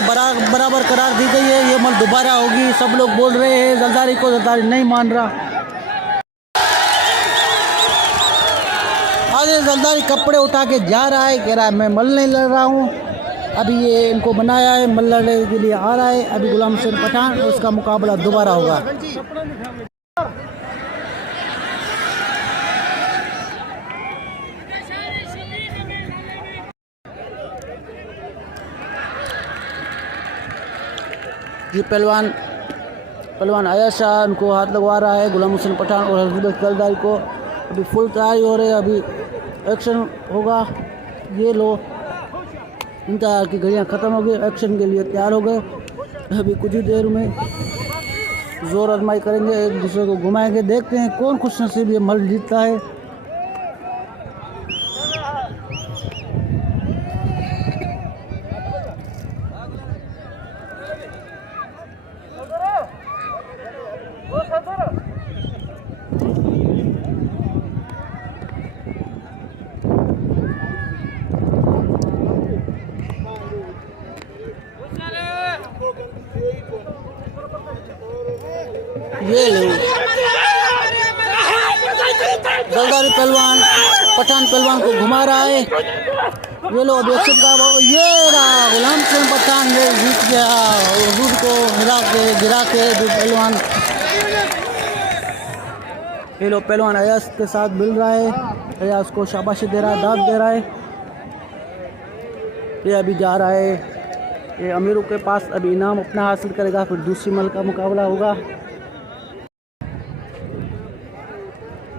मल बराबर करार दी गई है। ये मल दोबारा होगी, सब लोग बोल रहे हैं जरदारी को, जरदारी नहीं मान रहा। आगे जरदारी कपड़े उठा के जा रहा है, कह रहा है मैं मल नहीं लड़ रहा हूँ। अभी ये इनको बनाया है, मल लड़ने के लिए आ रहा है। अभी गुलाम हुसैन पठान, उसका मुकाबला दोबारा होगा। ये पहलवान आया शाह उनको हाथ लगवा रहा है, गुलाम हुसैन पठान और हजरत जरदारी को। अभी फुल तैयारी हो रही है, अभी एक्शन होगा। ये लो, इनका की घड़ियाँ ख़त्म हो गई, एक्शन के लिए तैयार हो गए। अभी कुछ ही देर में जोर आजमाई करेंगे, एक दूसरे को घुमाएंगे, देखते हैं कौन खुश नसीब ये मल जीतता है। ये लो, जरदारी पहलवान पठान पहलवान को घुमा रहा है। ये लो, अभी एक्शन का ये रहा, गुलाम हुसैन पठान ये जीत गया। दूध को गिरा के पहलवान, ये लो पहलवान अयास के साथ मिल रहा है, अयास को शाबाशी दे रहा है, दाद दे रहा है। ये अभी जा रहा है, ये अमीरों के पास अभी इनाम अपना हासिल करेगा, फिर दूसरी मल का मुकाबला होगा।